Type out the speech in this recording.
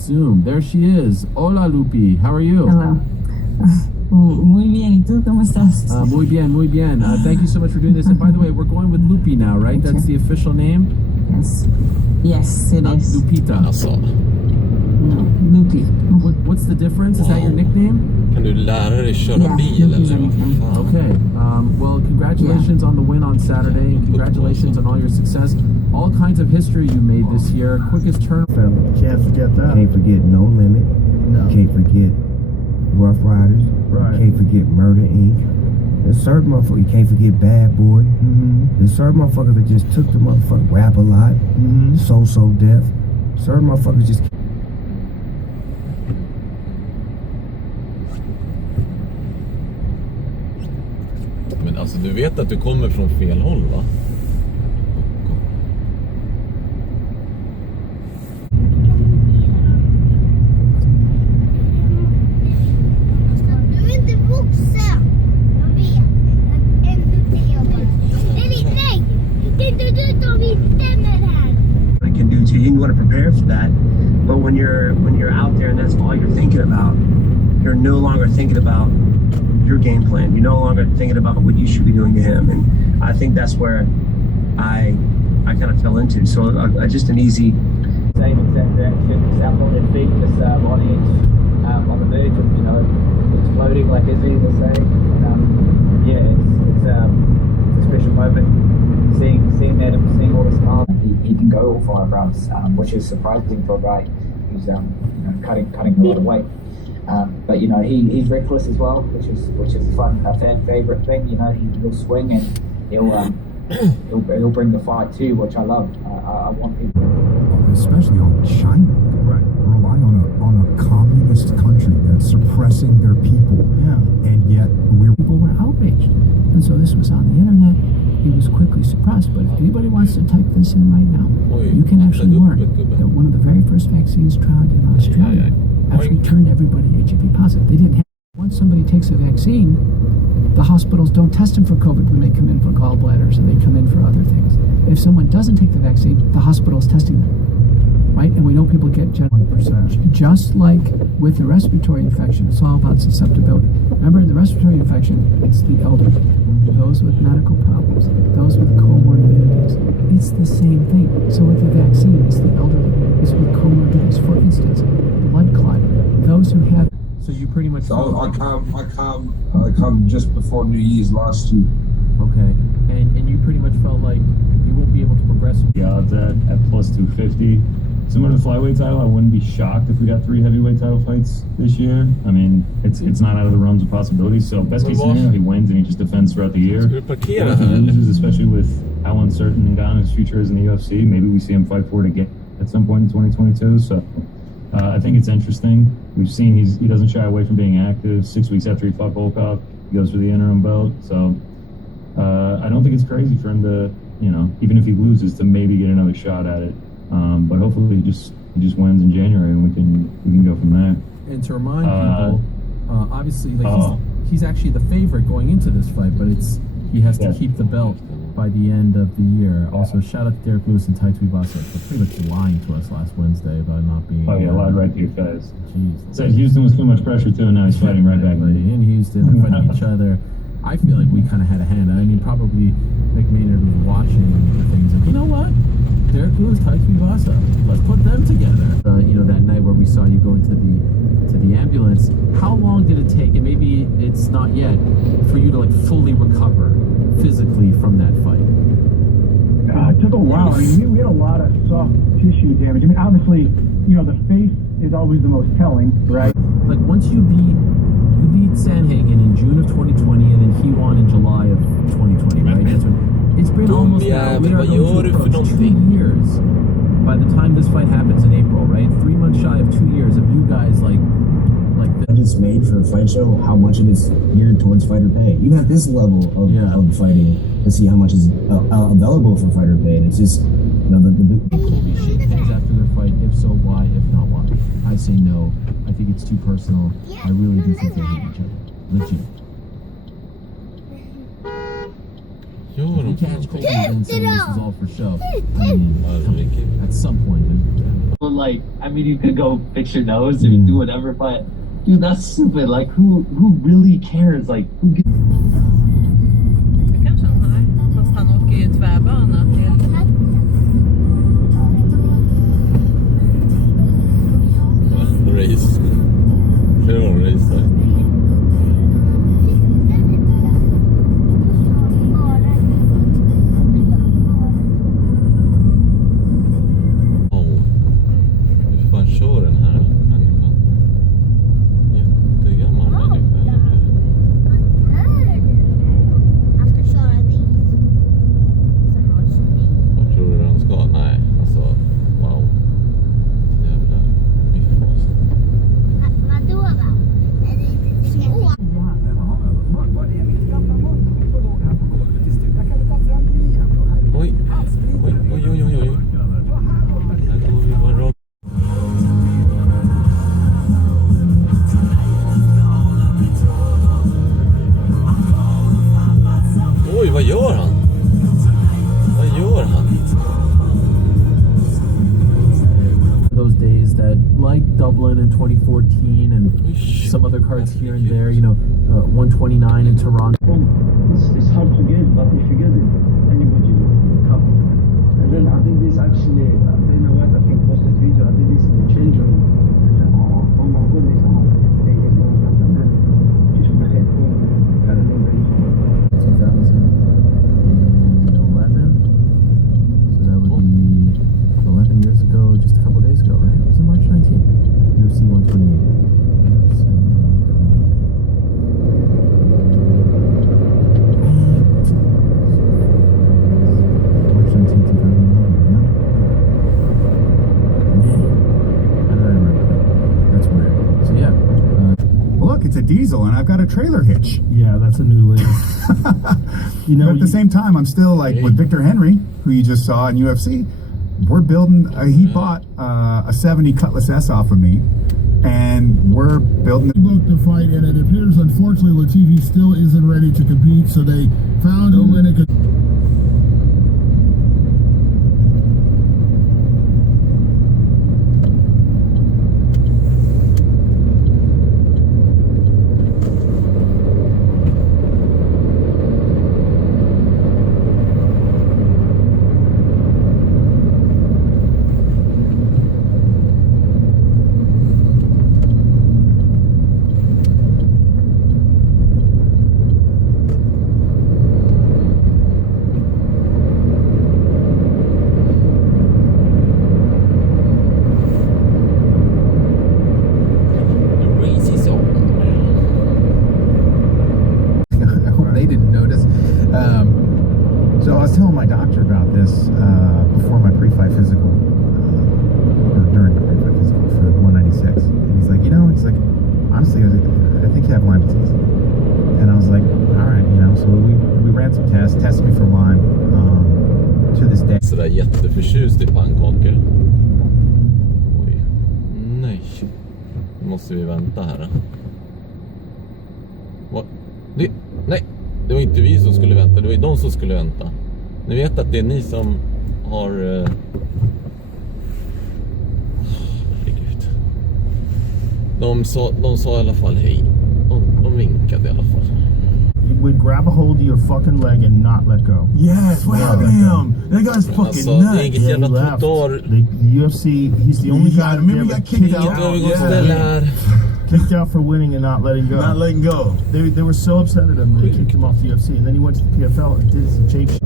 Zoom. There she is. Hola, Lupi. How are you? Hello. Muy bien. ¿Y tú cómo estás? Muy bien, muy bien. Thank you so much for doing this. And by the way, we're going with Lupi now, right? Okay. That's the official name? Yes. Yes, it Not is. Lupita. Alltså, No, Lupi. What's the difference? Is that your nickname? kan du lära dig köra Yeah, bil eller Lupi's vad nickname. fan? Okay. Well, congratulations on the win on Saturday, and congratulations on all your success. All kinds of history you made this year. Quickest turn. Can't forget that. Can't forget No Limit. No. Can't forget Rough Riders. Right. Can't forget Murder Inc. There's certain motherfuckers, you can't forget Bad Boy. There's certain motherfuckers that just took the motherfucking rap a lot. So Deaf. Certain motherfuckers just. Men alltså, du vet att du kommer från fel håll, va? Du är inte vuxen. Jag vet. Ändå det jag bara. Nej. Det är inte du som bestämmer här. It can do to you. You want to prepare for that, but when you're out there and that's all you're thinking about, you're no longer thinking about your game plan. You're no longer thinking about what you should be doing to him, and I think that's where I kind of fell into. So just an easy. Same exact reaction, just out on their feet, just on edge, on the verge of, exploding, like Izzy was saying. It's a special moment. Seeing Adam, seeing all the smiles. He can go all 5 rounds, which is surprising for a guy who's cutting a lot of weight. But he's reckless as well, which is fun. A fan favorite thing. He'll swing and he'll bring the fight too, which I love. I want people, especially on China, right? Relying on a communist country that's suppressing their people, and yet people were outraged, and so this was on the internet. It was quickly suppressed, but if anybody wants to type this in right now, you can actually learn that one of the very first vaccines tried in Australia actually turned everybody HIV positive. They didn't have. Once somebody takes a vaccine, the hospitals don't test them for COVID when they come in for gallbladders and they come in for other things. If someone doesn't take the vaccine, the hospital's testing them, right? And we know people get 1%. Just like with the respiratory infection, it's all about susceptibility. Remember, in the respiratory infection, it's the elderly, those with medical problems, those with comorbidities. It's the same thing. So with the vaccine, it's the elderly, it's with comorbidities. For instance, blood clotting, those who have. So you pretty much. I come just before New Year's last year. Okay. And you pretty much felt like you won't be able to progress. The odds at plus 250. Similar to the flyweight title, I wouldn't be shocked if we got 3 heavyweight title fights this year. I mean, it's not out of the realms of possibilities. So best case scenario, he wins and he just defends throughout the year. If he loses, especially with how uncertain Ngannou's future is in the UFC, maybe we see him fight for it again at some point in 2022. So I think it's interesting. We've seen he doesn't shy away from being active. 6 weeks after he fought Volkov, he goes for the interim belt. So I don't think it's crazy for him to, even if he loses, to maybe get another shot at it. But hopefully he just wins in January and we can go from there. And to remind people, obviously, he's actually the favorite going into this fight, but he has to keep the belt by the end of the year. Also, shout out to Derek Lewis and Tai Tuivasa for pretty much lying to us last Wednesday about not being. Oh yeah, lied right to your face. Jeez. Said Houston was too much pressure too, and now he's fighting right back. In Houston, they're fighting each other. I feel like we kind of had a hand. I mean, probably McMaynard was watching the things like, you know what? Derek Lewis, Tai Tuivasa, let's put them together. That night where we saw you go into the ambulance, how long did it take, and maybe it's not yet, for you to fully recover physically from that fight? It took a while. I mean, we had a lot of soft tissue damage. I mean, obviously, the face is always the most telling, right? Like once you beat Sandhagen in June of 2020, and then he won in July of 2020, right? That's when it's been almost now. We are going to approach 2 years by the time this fight happens in April, right? 3 months shy of 2 years of you guys like It's made for a fight show. How much of it's geared towards fighter pay? Even at this level of fighting, to see how much is available for fighter pay, and it's just Colby shake hands after their fight. If so, why? If not, why? I say no. I think it's too personal. I really do think they hate each other. Legit. Jo, We de can't får. and say this is all for show. I mean, Herregud. at some point. But like, I mean, you could go fix your nose or do whatever, but dude, that's stupid. Like, who really cares? Like, who gives Det kanske han har. Fast han åker ju tvärbana till... Race. Ser du hon racear? Hur fan kör den här människan? Jättegammal människa, eller hur? Han ska köra dit. Sen har som vi. Vad tror du de ska? Nej, alltså, wow. Jävla miff alltså. Vadå va? Är det inte små? Oj, oj, oj, oj, oj, oj. Här går vi bara rakt. Oj, vad gör han? Vad gör han? Those days that, like Dublin in 2014 and some other cards here and there, you know, 129 in Toronto. It's hard to get, but if you get it, anybody will come. And then I did this actually, Dana White, I think, posted video. I did this in the change room. And, oh my goodness, they just don't have that. Just my head full. I remember it. 2011. So that would be 11 years ago, just a couple of days ago, right? Was it March 19th? UFC 128. March 19th, 2011, no? Man, how did I remember that? That's weird. So yeah. Look, it's a diesel, and I've got a trailer hitch. Yeah, that's a new lead. You know, But at the same time, I'm still like with Victor Henry, who you just saw in UFC. We're building. He bought a 70 Cutlass S off of me, and we're building. Booked to fight, and it appears, unfortunately, Latifi still isn't ready to compete. So they found Olenek. They didn't notice. So I was telling my doctor about this before my pre-fight physical, or during my pre-fight physical for 196. And he's like, honestly, I think you have Lyme disease. And I was like, all right, so we ran some tests, tested me for Lyme. To this day. Sådär jätteförtjust i pannkakor. Oj, nej. Nu måste vi vänta här. Vad? Nej, det var inte vi som skulle vänta, det var ju de som skulle vänta. Ni vet att det är ni som har... Herregud. De sa i alla fall hej. De vinkade i alla fall. You would grab a hold of your fucking leg and not let go. Yes, what happened to him? That guy's fucking Alltså, nuts. det är inget jävla total... The UFC, he's the only guy Remember he got kicked out. Övergångsställe här. kicked out for winning and not letting go. Not letting go. They were so upset at him they kicked him off the UFC, and then he went to the PFL and did some Jake shit.